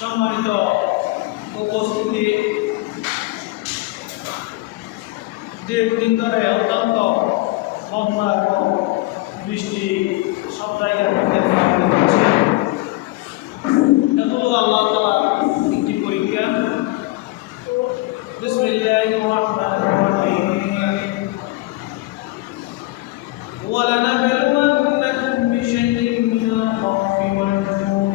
সম্মানিত উপস্থিতি, দীর্ঘদিন ধরে অত্যন্ত বন্যা এবং বৃষ্টি সব জায়গায় হচ্ছে। এগুলো আল্লাহ তাআলার একটি পরীক্ষা। বিসমিল্লাহির রহমানির রহিম। وَلَنَبْلُوَنَّكُمْ بِشَيْءٍ مِّنَ الْخَوْفِ وَالْجُوعِ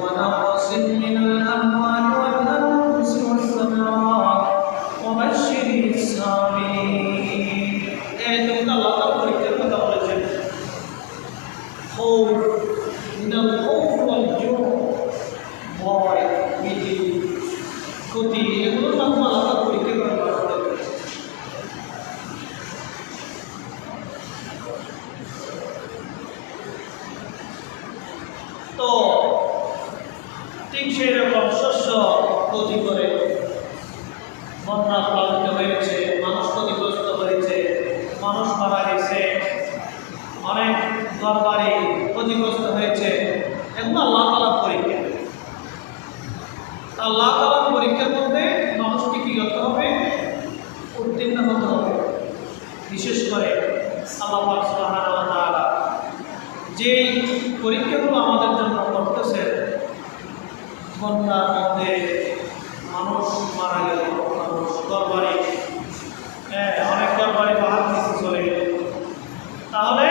وَنَقْصٍ مِّنَ الْأَمْوَالِ وَالْأَنفُسِ وَالثَّمَرَاتِ وَبَشِّرِ الصَّابِرِينَ। এই তো আল্লাহ তাআলা পরীক্ষার কথা বলেছেন। খৌফ মিনাল খৌফ ওয়াল জু', ভয়, ভীতি, ক্ষতি, এগুলোর মাধ্যমে আল্লাহ তাআলা পরীক্ষা করেন। তো ঠিক সেই রকম শস্য ক্ষতি করে, বন্যা প্লাবিত হয়েছে, মানুষ ক্ষতিগ্রস্ত হয়েছে, মানুষ মারা গেছে, অনেক ঘরবাড়ি ক্ষতিগ্রস্ত হয়েছে। এগুলো আল্লাহ তাআলার পরীক্ষা। আল্লাহ তাআলার পরীক্ষার মধ্যে মানুষকে কি করতে হবে? উত্তীর্ণ হতে হবে। বিশেষ করে আল্লাহ পাক সুবহানাহু ওয়া তাআলা যে পরীক্ষাগুলো আমাদের জন্য করতেছে, বন্যার মধ্যে মানুষ মারা গেল, মানুষ ঘরবাড়ি, অনেক ঘরবাড়ি পাহাড় নিচে চলে গেল। তাহলে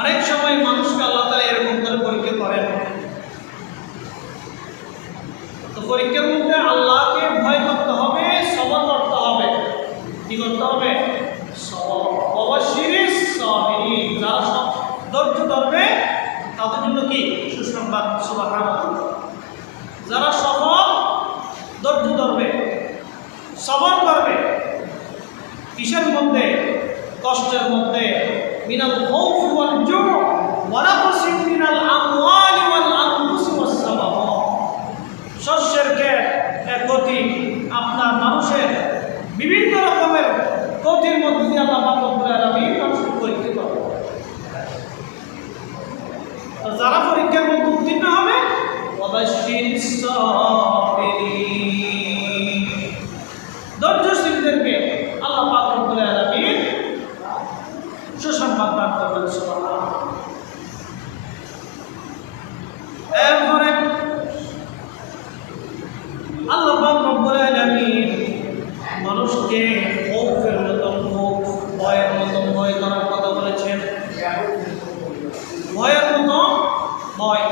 অনেক সময় মানুষকে আল্লাহ তাআলা এরকম করে পরীক্ষা করেন। তো পরীক্ষার মধ্যে আল্লাহকে ভয় করতে হবে, সবর করতে হবে। কি করতে হবে? সবর। ওয়াবাশশিরিস সাবিরিন, যারা ধৈর্য ধরবে তাদের জন্য কি সুসংবাদ। সুবহানাল্লাহ। যারা সবর, ধৈর্য ধরবে, সবর করবে, কিসের মধ্যে? কষ্টের মধ্যে। মিনাল খৌফ الصابرين ধৈর্যশীলদেরকে আল্লাহ পাক রব্বুল আলামিন সুসংবাদ দান করবেন সুবহানাল্লাহ। এরপরে আল্লাহ পাক রব্বুল আলামিন মানুষকে খৌফের মতন খৌফ, ভয়ের মতন ভয় করার কথা বলেছেন। ভয়ের মতো ভয়।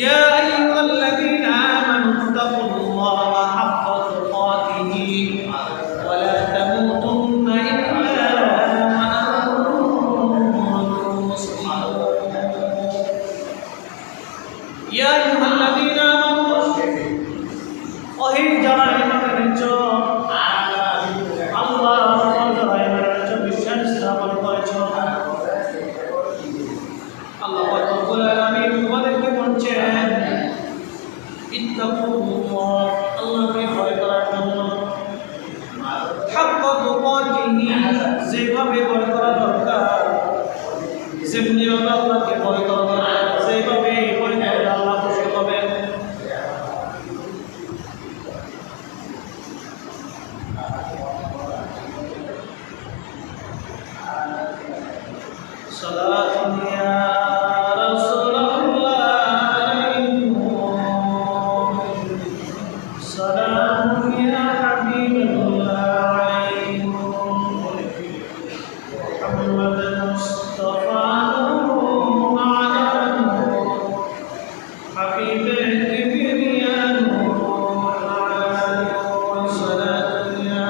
ইয়া আইয়ুহাল্লাযীনা আমানু তাকুল্লাহা হাক্কা তুকাতিহি ওয়া লা তামুতুন্না ইল্লা ওয়া আনতুম মুসলিমুন। ইয়া আইয়ুহাল্লাযীনা আমানু ওহে যারা ঈমান এনেছো, আল্লাহর যারা ঈমান এনেছো, বিশ্বাস স্থাপন করেছো, আল্লাহ পাক রব্বুল আলামিন তোমাদেরকে বলছেন ইত্তাকুল্লাহ, আল্লাহকে ভয় করার জন্য, হাক্কা তুকাতিহি, যেভাবে ভয় করা দরকার, যেমনি আল্লাহকে ভয় করা দরকার, যেভাবে ভয় করলে আল্লাহ খুশি হবেন। সালাতুন ইয়া রাসূলুল্লাহ আলাইকুম, সালামুন ইয়া হাবিবাল্লাহ আলাইকুম, মুহাম্মদ মুস্তাফা নূরুন আলা নূর, হাবিবে কিবরিয়া নূরুন আলা নূর, সালাতুন ইয়া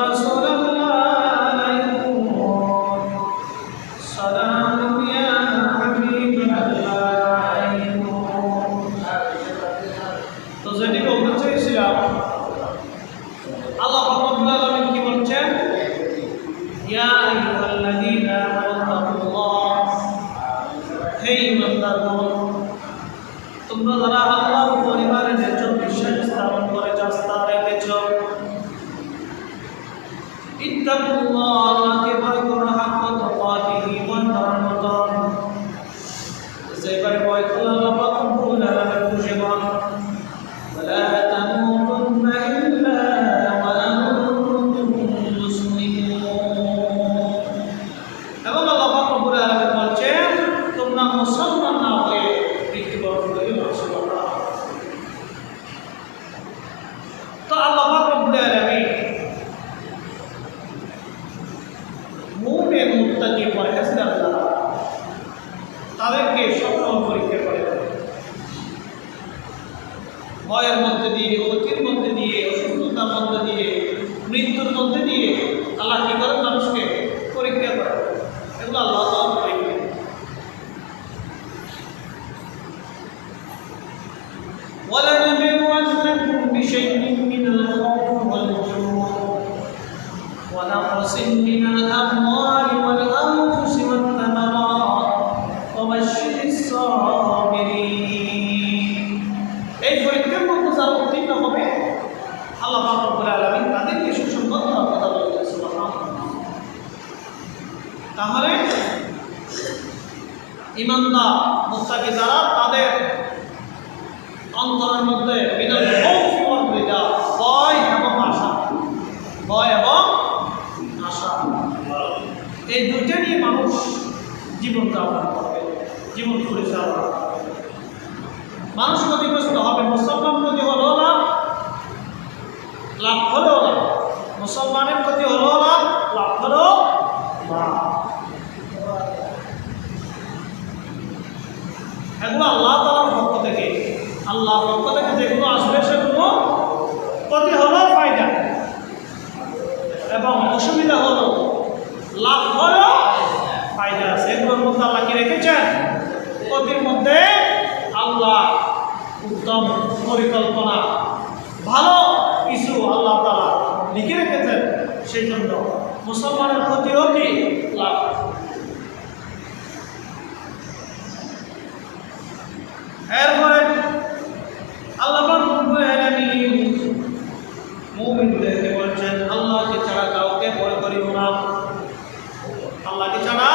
রাসূলুল্লাহ আলাইকুম, সালামুন ইয়া হাবিবাল্লাহ আলাইকুম। তো যেটি বলতে চাইছিলাম, আল্লাহ রাব্বুল আলামিন কি বলছেন? ইয়া আইয়ুহাল্লাযীনা আমানু তাকুল্লাহ, হে ঈমানদারগণ, তোমরা যারা আল্লাহর উপর ঈমান এনেছো, বিশ্বাস স্থাপন করেছো, আস্থা রেখেছো, ইত্তাকুল্লাহ, আল্লাহকে ভয় করো, হাক্কা তুকাতিহি, ভয় করার মতন, যেভাবে ভয় করলে আল্লাহ পাক রব্বুল আলামিন খুশি হন। ওয়ালা তামুতুন্না ইল্লা ওয়া আনতুম মুসলিমুন। এবং আল্লাহ পাক রব্বুল আলামিন বলছেন তোমরা মুসলমান না হয়ে মৃত্যুবরণ করিও না। সুবহানাল্লাহ। তো আল্লাহ পাক রব্বুল আলামিন মুমিন মুত্তাকি পরহেজগার যারা, তাদেরকে সবসময় পরীক্ষা করে, ভয়ের মধ্যে দিয়ে, ক্ষতির মধ্যে দিয়ে, অসুস্থতার মধ্যে দিয়ে, মৃত্যুর মধ্যে দিয়ে আল্লাহ কি করেন? মানুষকে পরীক্ষা করে। এগুলো আল্লাহ তাআলার পরীক্ষা। وَلَنَبْلُوَنَّكُمْ بِشَيْءٍ مِّنَ الْخَوْفِ وَالْجُوعِ وَنَقْصٍ مِّنَ الْأَمْوَالِ وَالْأَنفُسِ وَالثَّمَرَاتِ وَبَشِّرِ الصَّابِرِينَ। এই পরীক্ষার মধ্যে যারা উত্তীর্ণ হবে, আল্লাহ পাক রব্বুল আলামিন তাদেরকে সুসংবাদ দেওয়ার কথা বলেছেন। সুবহানাল্লাহ। তাহলে ঈমানদার মুত্তাকি যারা, তাদের অন্তরের মধ্যে মিনাল খাউফি ওয়াল রিজা, ভয় এবং আশা, ভয় এবং আশা, এই দুইটা নিয়ে মানুষ জীবন যাপন করবে, জীবন পরিচালনা করবে। মানুষ ক্ষতিগ্রস্ত হবে, মুসলমান ক্ষতি হলো লাভ, লাভ হলো লাভ, মুসলমানের ক্ষতি হলো লাভ, লাভ হলো লাভ। এগুলো আল্লাহ তাআলার পক্ষ থেকে, আল্লাহর পক্ষ থেকে যেগুলো আসবে সেগুলো ক্ষতি হলো ফায়দা, এবং অসুবিধা হলো লাভ হলো ফায়দা আছে। এগুলোর মধ্যে আল্লাহ কি রেখেছেন? ক্ষতির মধ্যে আল্লাহ উত্তম পরিকল্পনা, ভালো কিছু আল্লাহ তাআলা লিখে রেখেছেন। সেই জন্য মুসলমানের ক্ষতিও কি লাভ। এরপরে আল্লাহ রাব্বুল আলামিন মুমিনদেরকে বলছেন আল্লাহকে ছাড়া কাউকে ভয় করিও না, আল্লাহকে ছাড়া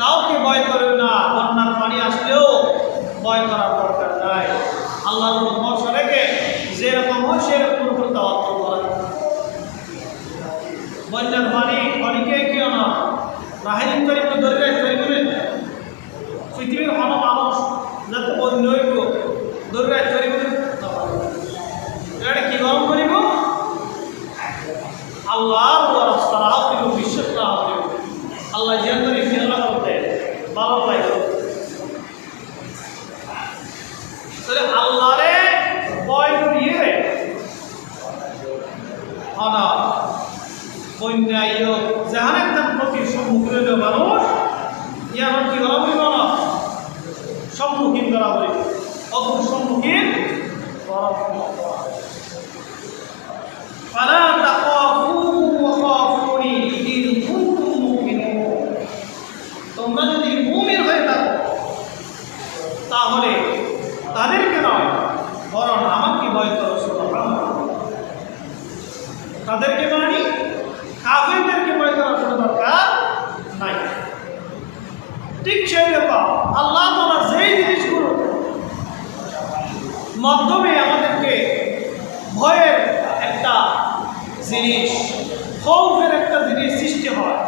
কাউকে ভয় করিও না। বন্যার পানি আসলেও ভয় করার দরকার জিনিস, খৌফের একটা জিনিস সৃষ্টি হয়।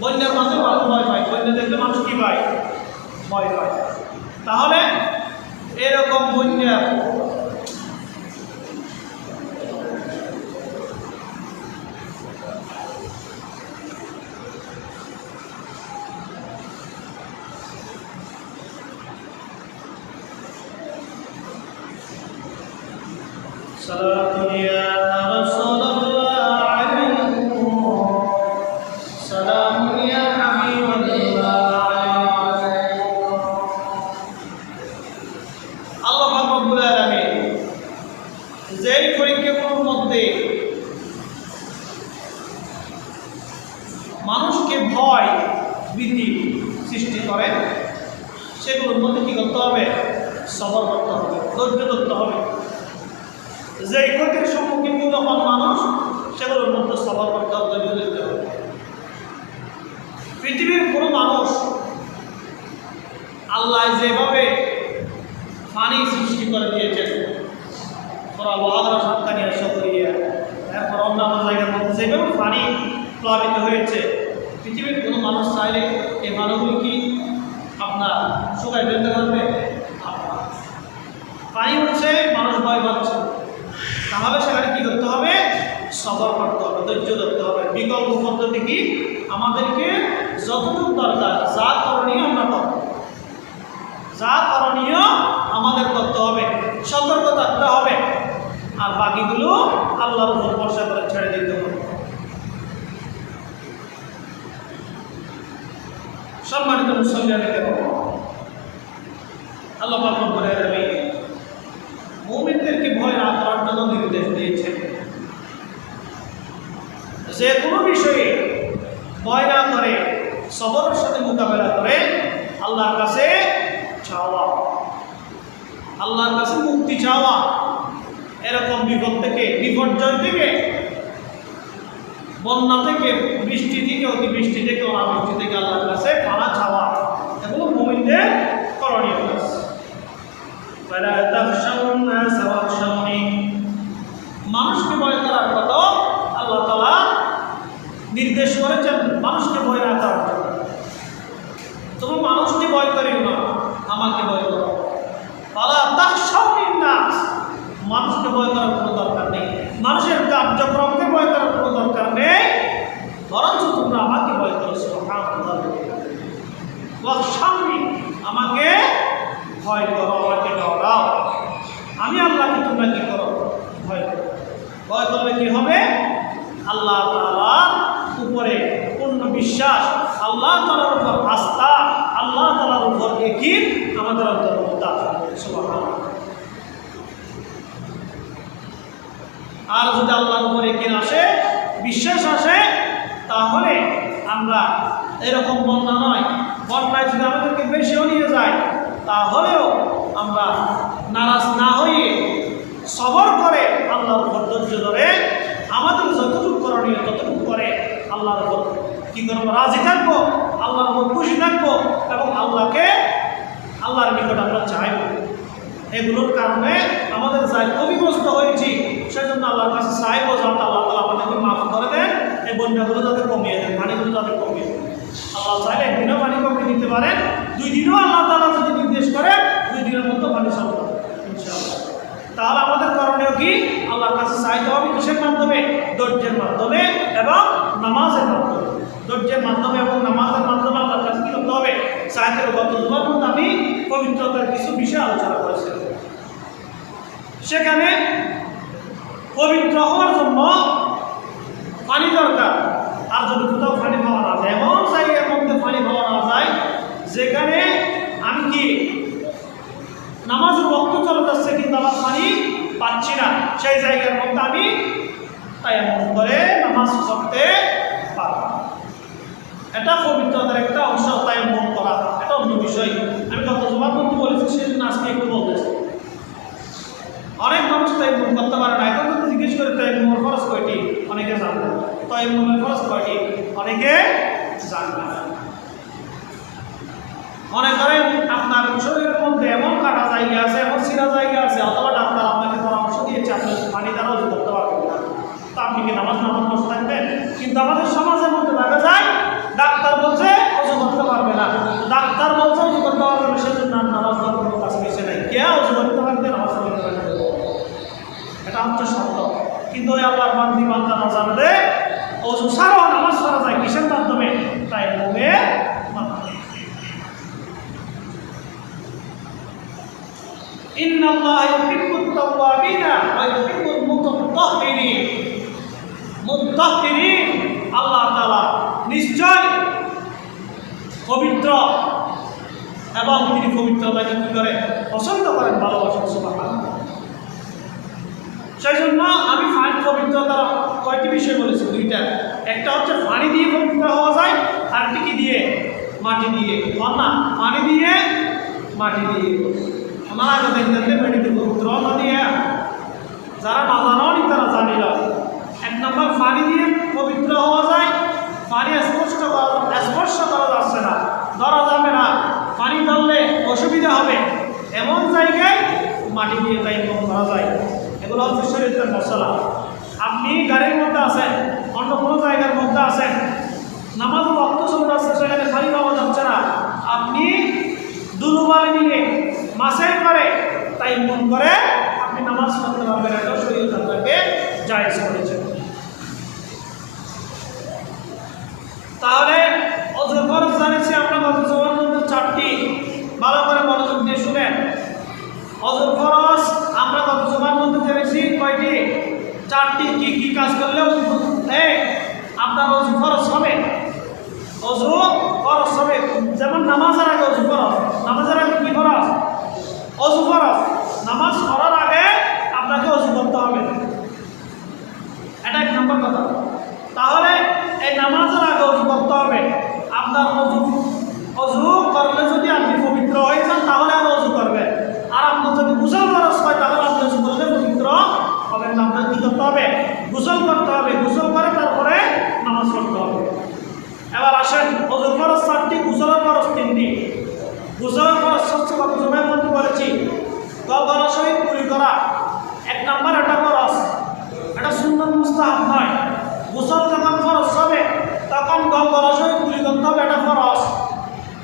বন্যার মাঝে মানুষ ভয় পায়, বন্যা দেখলে মানুষ কি পায়? ভয় পায়। তাহলে এরকম বন্যা যেই পরীক্ষাগুলোর মধ্যে মানুষকে ভয় ভীতি সৃষ্টি করে, সেগুলোর মধ্যে কি করতে হবে? সবর করতে হবে, ধৈর্য ধরতে হবে। যেই ক্ষতির সম্মুখীন যখন মানুষ, সেগুলোর মধ্যে সবর করতে হবে, ধৈর্য ধরতে হবে। পৃথিবীর কোনো মানুষ আল্লাহ যেভাবে পানি সৃষ্টি করে দিয়েছেন, এরপর অন্যান্য জায়গার মধ্যে যেভাবে পানি প্লাবিত হয়েছে, পৃথিবীর কোনো মানুষ চাইলে এই পানিগুলি কি আপনার শুকায় ফেলতে পারবে? পানি হচ্ছে মানুষ ভয় পাচ্ছে, তাহলে সেখানে কি করতে হবে? সবর করতে হবে, ধৈর্য ধরতে হবে। বিকল্প পদ্ধতি কি? আমাদেরকে যতটুকু দরকার, যা করণীয় আমরা করব, যা করণীয় আমাদের করতে হবে, সতর্ক থাকতে হবে, আর বাকিগুলো আল্লাহর উপর ভরসা করে ছেড়ে দিতে হবে। সম্মানিত মুসলমান, আল্লাহ পাক রব্বুল আলামিন মুমিনদেরকে ভয় না করার জন্য নির্দেশ দিয়েছেন। যে কোনো বিষয়ে ভয় না করে সবরের সাথে মোকাবেলা করে আল্লাহর কাছে চাওয়া, আল্লাহর কাছে মুক্তি চাওয়া, এরকম বিপদ থেকে, বিপর্যয় থেকে, বন্যা থেকে, বৃষ্টি থেকে, অতিবৃষ্টি থেকে, অনাবৃষ্টি থেকে আল্লাহর কাছে পানা চাওয়া, এগুলো মুমিনদের করণীয় কাজ। মানুষকে ভয় করার কথা আল্লাহ তাআলা নির্দেশ করেছেন, মানুষকে ভয় না করার জন্য। তুমি মানুষকে ভয় করিও না, আমাকে ভয় করো। মানুষকে ভয় করার কোনো দরকার নেই, মানুষের কার্যক্রমকে ভয় করার কোনো দরকার নেই, বরঞ্চ তোমরা আমাকে ভয় করেছো। আমাকে ভয় করো, আমাকে ডরাও, আমি আল্লাহকে তোমরা কি করো? ভয় করো। ভয় করলে কি হবে? আল্লাহ তাআলার উপরে পূর্ণ বিশ্বাস, আল্লাহ তাআলার উপর আস্থা, আল্লাহ তাআলার উপর ইয়াকিন আমাদের অন্তর্ভুক্ত আছে। সুবহানাল্লাহ। আর যদি আল্লাহর উপর ইয়াকিন আসে, বিশ্বাস আসে, তাহলে আমরা এরকম বন্যা নয়, বন্যায় যদি আমাদেরকে বেশিও নিয়ে যায়, তাহলেও আমরা নারাজ না হয়ে সবর করে আল্লাহর উপর ধৈর্য ধরে আমাদের যতটুকু করণীয় ততটুকু করে আল্লাহর উপর কী করবো? রাজি থাকবো, আল্লাহর উপর খুশি থাকবো, এবং আল্লাহর নিকট আমরা চাইব। এগুলোর কারণে আমাদের যাই ক্ষতিগ্রস্ত হয়েছি, সেজন্য আল্লাহর কাছে চাইব যাতে আল্লাহ তাআলা আমাদেরকে মাফ করে দেন, এই বন্যাগুলো যাতে কমিয়ে দেন, পানিগুলো যাতে কমিয়ে দেন। আল্লাহ চাইলে একদিনও পানি কমিয়ে দিতে পারেন, 2 দিনও আল্লাহ তাআলা যদি নির্দেশ করে 2 দিনের মধ্যে পানি চলবে ইনশাআল্লাহ। তাহলে আমাদের করণীয় কি? আল্লাহর কাছে চাইতে হবে কিসের মাধ্যমে? ধৈর্যের মাধ্যমে এবং নামাজের মাধ্যমে। ধৈর্যের মাধ্যমে এবং নামাজের মাধ্যমে আল্লাহর কাছে কি করতে হবে? চাইতে হবে। গত দুবার মধ্যে আমি পবিত্রতার কিছু বিষয় আলোচনা করেছিলাম। সেখানে পবিত্র হওয়ার জন্য পানি দরকার। আর যদি কোথাও পানি পাওয়া না যায়, এমন জায়গার মধ্যে পানি পাওয়া না যায় যেখানে আমি কি নামাজের ওয়াক্ত চলে যাচ্ছে কিন্তু আমার পানি পাচ্ছি না, সেই জায়গার মধ্যে আমি তায়াম্মুম করে নামাজ পড়তে পারব। এটা পবিত্রতার একটা অংশ, তায়াম্মুম করা। এটা অন্য বিষয়, আমি গত জুমার মধ্যে বলেছি, সেজন্য আজকে একটু বলতেছি। অনেক মানুষ তায়াম্মুম করতে পারে না। এখন যদি জিজ্ঞেস করে তায়াম্মুমের ফরজ কয়টি, অনেকে জানে না। তায়াম্মুমের ফরজ কয়টি, অনেকে জানে না। মনে করেন আপনার শরীরের মধ্যে এমন কাটা জায়গা আছে, এমন ছিঁড়া জায়গা আছে, অথবা ডাক্তার আপনাকে পরামর্শ দিয়েছে আপনি পানি দ্বারা অজু করতে পারবেন না, তা আপনি কি নামাজ বসে থাকবেন? কিন্তু আমাদের সমাজের মধ্যে দেখা যায় ডাক্তার বলছে অজু করতে পারবে না, ডাক্তার বলছে অজু করতে পারবে না, সেজন্য নামাজ পড়ার কাছে মিশে নাই। কে অজু করতে পারবে, নামাজ পড়তে পারবে? এটা হচ্ছে সত্য। কিন্তু ওই আল্লাহর বান্দি বান্দা না জানলে অজু ছাড়াও নামাজ পড়া যায় কিসের মাধ্যমে? তায়াম্মুমের মাধ্যমে। ইন্নাল্লাহা ইউহিব্বুত তাওয়াবিনা ওয়া ইউহিব্বুল মুতাত্তাহিরিন। মুতাত্তাহিরিন আল্লাহ তাআলা নিশ্চয় পবিত্র এবং তিনি পবিত্রতাকে কি করেন? পছন্দ করেন, ভালোবাসেন। সুবহানাল্লাহ। সেই জন্য আমি পবিত্রতার কয়টি বিষয় বলেছি? দুইটা। একটা হচ্ছে পানি দিয়ে পবিত্র হওয়া যায়, আর কি দিয়ে? মাটি দিয়ে। না, পানি দিয়ে, মাটি দিয়ে। আমার আগে দেখতে পানিতে পবিত্র না দিয়ে, যারা না জানো তারা জানিল। এক নম্বর, পানি দিয়ে পবিত্র হওয়া যায়। পানি স্পর্শ করা যাচ্ছে না, ধরা যাবে না, পানি ধরলে অসুবিধা হবে এমন জায়গায় মাটি দিয়ে তায়াম্মুম করা যায়। এগুলো হচ্ছে শরীয়তের মশলা। আপনি গাড়ির মধ্যে আছেন, অন্য কোনো জায়গার মধ্যে আছেন, নামাজ ওয়াক্ত চলতে আসছে, সেখানে পানি পাওয়া যাচ্ছে না, আপনি দুলুবালি নিয়ে মাসের করে তায়াম্মুম করে আপনি নামাজ পড়তে পারবেন। এটা শরীয়ত আপনাকে জায়েজ করেছে। তাহলে অজুর ফরজ জানিয়েছি আমরা গত জমার মধ্যে 4টি। ভালো করে মনোযোগ দিয়ে শুনেন। অজুর ফরজ আমরা গত জমার মধ্যে জেনেছি কয়টি? 4টি। কি কি কাজ করলে আপনার অজু ফরজ হবে? অজু ফরজ হবে। যেমন নামাজের আগে অজু ফরজ। নামাজের আগে কি ফরজ? অজু ফরজ। নামাজ পড়ার আগে আপনাকে অজু করতে হবে, এটা এক নম্বর কথা। তাহলে এই নামাজের আগে অজু করতে হবে। আপনার অজু করলে যদি আপনি পবিত্র হয়ে যান তাহলে আর অজু করবেন। আর আপনার যদি গোসল ফরজ হয় তাহলে আপনি অজু করলে পবিত্র হবেন না। আপনার কি করতে হবে? গোসল করতে হবে। গোসল করে তারপরে নামাজ পড়তে হবে। এবার আসেন, অজুর ফরজ 4টি, গোসলের ফরজ 3টি। গোসলের ফরজ হচ্ছে কত সময়ের মধ্যে বলেছি? গলা সহিত কুলি করা। 1 নম্বর, এটা ফরজ, এটা সুন্নাত মুস্তাহাব নয়। গোসল যখন ফরজ হবে তখন গলা সহিত কুলি করতে হবে, এটা ফরজ।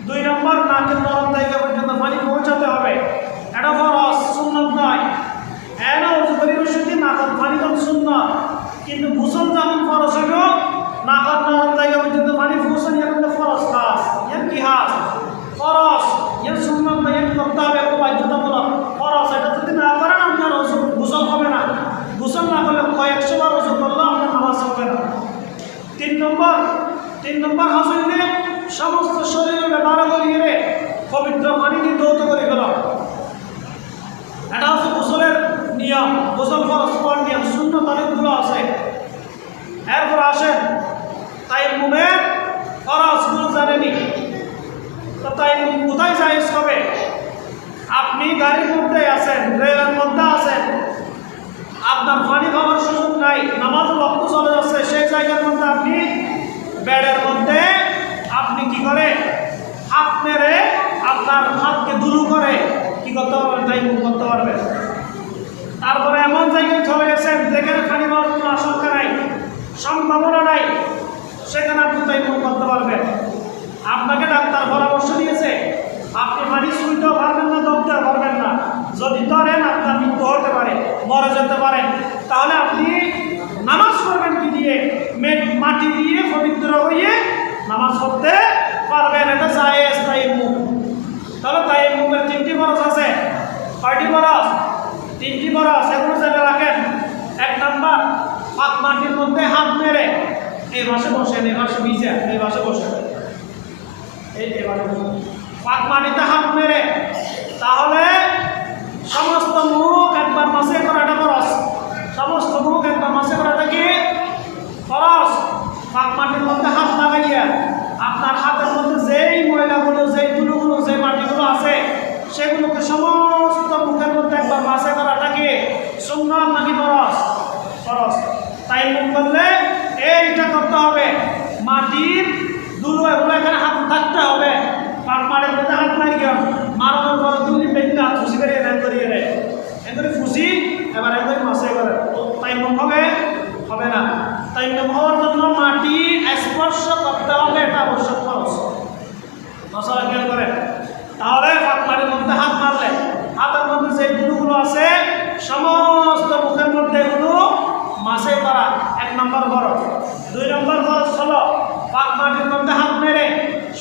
2 নম্বর, নাকের নরম জায়গা পর্যন্ত পানি পৌঁছাতে হবে, এটা ফরজ, সুন্নাত নয়। অজু পরিবেশিত নাকের পানি তো সুন্নাত, কিন্তু গোসল যখন ফরজ হবে নাকের নরম জায়গা পর্যন্ত পানি পৌঁছানো এটা ফরজ কাজ। এর কি হাজ? ফরজ। এর সুন্নাত না, এর করতে হবে, একটা বাধ্যতামূলক ফরজ। এটা যদি না করেন আপনার গোসল হবে না। গোসল না করলে 100 বার অজু করলে আপনার নামাজ হবে না। 3 নম্বর হাসিলে সমস্ত শরীরে ব্যবহার করিয়ে পবিত্র পানি দিয়ে ধৌত করে গেল। এটা হচ্ছে গোসলের নিয়ম। গোসল ফরজ হওয়ার নিয়ম, সুন্নাত অনেকগুলো আছে। এরপর আসেন তায়াম্মুমের ফরজগুলো জানেনি। তো তায়াম্মুম কোথায় জায়েজ হবে? আপনি গাড়ির মধ্যে আছেন, রেলের মধ্যে আছেন, আপনার পানি খাওয়ার সুযোগ নাই, নামাজ ওয়াক্ত চলে যাচ্ছে, সেই জায়গার মধ্যে আপনি বেডের মধ্যে আপনি কি করে হাত মেরে আপনার হাতকে দুরু করে কি করতে পারবেন? তায়াম্মুম করতে পারবেন। তারপরে এমন জায়গায় চলে গেছেন যেখানে পানি পাওয়ার কোনো আশঙ্কা নাই, সম্ভাবনা নাই, সেখানে আপনি তায়াম্মুম করতে পারবেন। আপনাকে ডাক্তার পরামর্শ দিয়েছে আপনি পানি ছুঁইতেও পারবেন না, ধরতেও পারবেন না। যদি ধরেন আপনার মৃত্যু হতে পারে, মরে যেতে পারেন। তাহলে আপনি নামাজ পড়বেন কি দিয়ে? মাটি দিয়ে পবিত্র হয়ে নামাজ পড়তে পারবেন। এটা জায়েজ তায়াম্মুম। তাহলে তায়াম্মুমের 3টি ফরজ আছে। কয়টি ফরজ? 3টি ফরজ। এগুলো জেনে রাখেন। 1 নম্বর, পাক মাটির মধ্যে হাত মেরে এই পাশে বসেন, এই পাশে ভিজে, এই পাশে বসেন, এই পাক মাটিতে হাত মেরে তাহলে সমস্ত মুখ একবার মাসে করাটা ফরজ। সমস্ত মুখ একবার মাসে করাটা কি ফরজ? পাক মাটির মধ্যে হাত লাগাইয়া আপনার হাতের মধ্যে যেই ময়লাগুলো, যেই ধুলোগুলো, যেই মাটিগুলো আছে সেগুলোকে সমস্ত মুখের মধ্যে একবার মাসে করাটা কি সুন্নাত নাকি ফরজ? ফরজ। তায়াম্মুম করলে এইটা করতে হবে, মাটির ধুলো এগুলো এখানে হাত থাকতে হবে। পাক মাটির মধ্যে হাত লাগিয়ে মারানোর পরে 2 দিন বেঁধে হাত ফুসি করে এনে করিয়ে ফুসি এবার একদম মাসে করে তায়াম্মুম হবে না। তায়াম্মুম হওয়ার জন্য মাটি স্পর্শ করতে হবে, এটা আবশ্যক খরচ। মশলা খেয়াল করেন। তাহলে মাটির মধ্যে হাত মারলে হাতের মধ্যে যে গুলোগুলো আছে সমস্ত মুখের মধ্যে এগুলো মাসে করা 1 নম্বর খরচ। 2 নম্বর খরচ হলো পাক মাটির মধ্যে হাত মেরে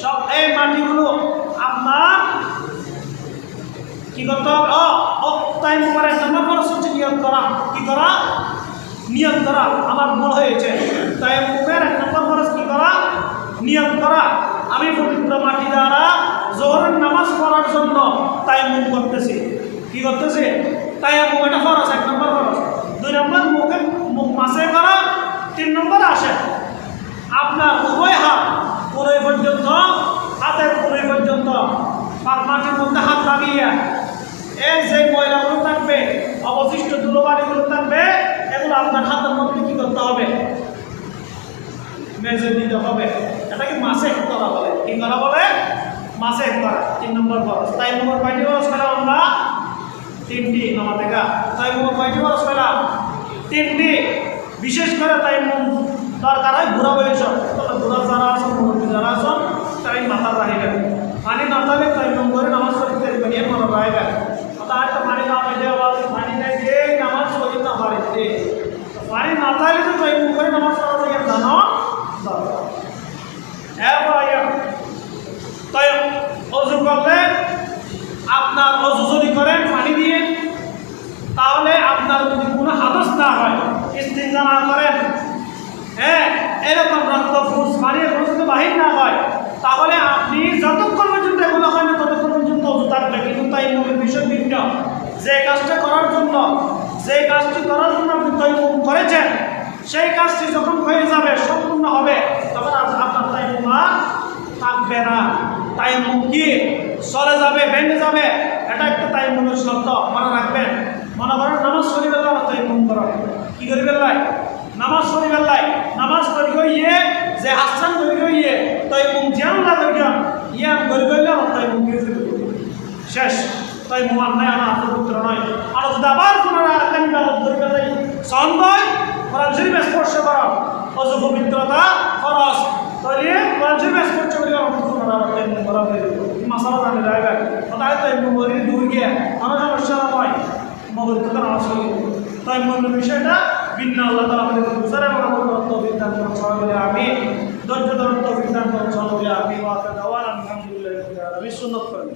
সব এই মাটিগুলো আপনার কি করতে হবে? তায়াম্মুমের 1 নম্বর খরচ হচ্ছে নিয়ত করা। কি করা? নিয়ত করা। আমার ভুল হয়েছে। তায়াম্মুমের 1 নম্বর খরচ কি করা? নিয়ত করা। আমি পবিত্র মাটি দ্বারা যোহরের নামাজ পড়ার জন্য তায়াম্মুম করতেছি। কি করতেছি? তায়াম্মুম এটা খরচ, 1 নম্বর খরচ। 2 নম্বর মুখ মাসে করা। 3 নম্বর আসে আপনার উভয় হাত পুরোই পর্যন্ত, হাতের পুরোই পর্যন্ত পাক মাটির মধ্যে হাত লাগিয়ে এই যে ময়লাগুলো থাকবে, অবশিষ্ট ধুলোবালিগুলো থাকবে, এগুলো আপনার হাতের মধ্যে কি করতে হবে? মেজে দিতে হবে। এটাকে মাসে করা বলে। কি করা বলে? মাসে করা। 3 নম্বর খরচ। তায়াম্মুমের কয়টি খরচ পেলাম আমরা? 3টি। নামাজ থেকে তায়াম্মুমের কয়টি খরচ পেলাম? 3টি। বিশেষ করে তায়াম্মুম দরকার হয় বুড়া বয়স, তবে বুড়া যারা আছেন, মুরব্বী যারা আছেন, তারাই মাথা রাখবেন। পানি না থাকলে তায়াম্মুম করে নামাজ পড়তে পারবেন, এর মনে রাখবেন। অর্থাৎ পানি না পাইলে পানি নাই যে নামাজ পড়ি না পারিতে, পানি না থাকলে তো তায়াম্মুম করে নামাজ পড়া যায় জানো। অজু করলে আপনার অজু যদি করেন পানি দিয়ে, তাহলে আপনার যদি কোনো হাদস না হয়, ইস্তিনজা না করেন, এরকম রক্ত ফুস পানির যদি বাহির না হয়, তাহলে আপনি যতক্ষণ পর্যন্ত এগুলো হয় না ততক্ষণ পর্যন্ত অজু থাকবে। কিন্তু তায়াম্মুমের বিষয় ভিন্ন। যে কাজটা করার জন্য, যে কাজটি করার জন্য আপনি তায়াম্মুম করেছেন, সেই কাজটি যখন হয়ে যাবে, সম্পূর্ণ হবে, তখন আপনার তায়াম্মুম আর থাকবে না। তায়াম্মুম কি চলে যাবে, ভেঙে যাবে। এটা একটা তায়াম্মুমের শর্ত, মনে রাখবেন। মনে করেন নামাজ পড়ি বেলায় তায়াম্মুম করেন, কি করি বেলায়? নামাজ পড়ি বেলায় নামাজ পড়ি গিয়ে যে আসান করি গিয়ে তায়াম্মুম যেন লাগে জ্ঞান ইয়ান করি গেলে আমার তায়াম্মুম শেষ। তায়াম্মুম আর নাই, আমার আত্মপুত্র নয়। আর যদি আবার পুনরায় আকামি বাবদ ধরে গেলে সন্দেহ কোরআন শরীফ স্পর্শ করা অজু পবিত্রতা খরচ, তাহলে কোরআন শরীফ স্পর্শ করে পুনরায় তায়াম্মুম করা হয়ে যাবে। মাসালা জানি রাখবেন। তাই তায়াম্মুম করি দূর গিয়ে আমার সমস্যা নয়, মগরিবটা নামাজ পড়ি। তায়াম্মুমের বিষয়টা ভিন্ন। আল্লাহ তাআলা আমাদের বুঝার এবং আমাদের তৌফিক দান করুন। সবাই বলে আমিন। ধৈর্য ধরুন, তৌফিক দান করুন। সবাই বলে আমিন। ওয়া আখিরু দাওয়ানা আলহামদুলিল্লাহি রাব্বিল আলামিন। সুন্নাত করেন।